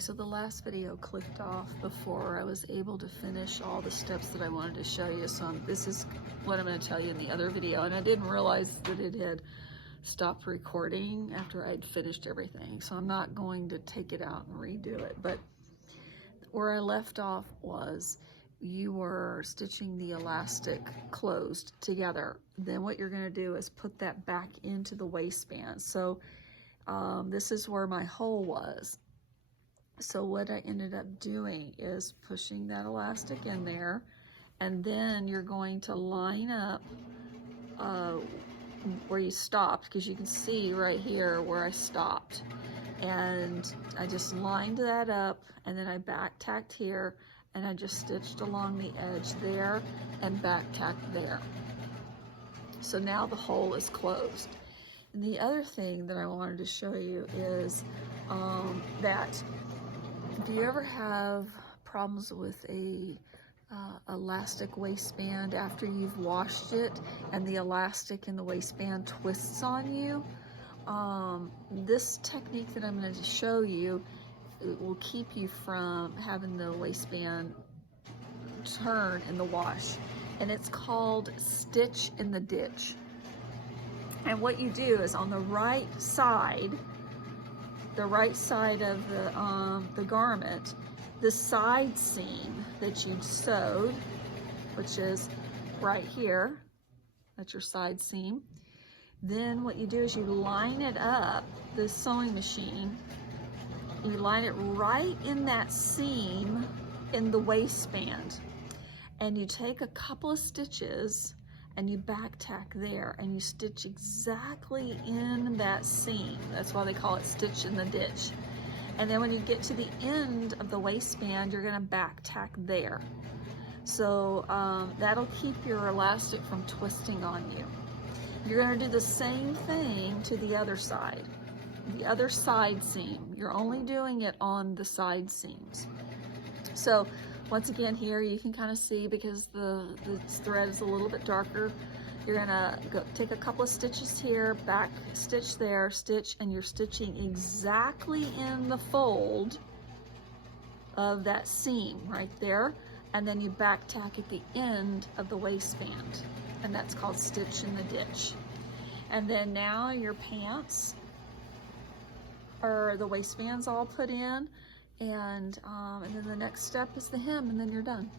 so the last video clicked off before I was able to finish all the steps that I wanted to show you. So this is what I'm going to tell you in the other video. And I didn't realize that it had stopped recording after I'd finished everything. So I'm not going to take it out and redo it. But where I left off was you were stitching the elastic closed together. Then what you're going to do is put that back into the waistband. So this is where my hole was. So what I ended up doing is pushing that elastic in there, and then you're going to line up where you stopped, because you can see right here where I stopped. And I just lined that up, and then I back tacked here, and I just stitched along the edge there and back tacked there. So now the hole is closed. And the other thing that I wanted to show you is that if you ever have problems with a elastic waistband after you've washed it and the elastic in the waistband twists on you, this technique that I'm going to show you, it will keep you from having the waistband turn in the wash. And it's called stitch in the ditch. And what you do is on the right side of the garment, the side seam that you'd sewed, which is right here, that's your side seam. Then what you do is you line it up, the sewing machine, you line it right in that seam in the waistband. And you take a couple of stitches and you back tack there, and you stitch exactly in that seam. That's why they call it stitch in the ditch. And then when you get to the end of the waistband, you're gonna back tack there. So that'll keep your elastic from twisting on you. You're gonna do the same thing to the other side seam. You're only doing it on the side seams. So once again here, you can kind of see, because the thread is a little bit darker, you're gonna take a couple of stitches here, back stitch there, stitch, and you're stitching exactly in the fold of that seam right there, and then you back tack at the end of the waistband, and that's called stitch in the ditch. And then now your pants, or the waistband's all put in, and then the next step is the hem, and then you're done.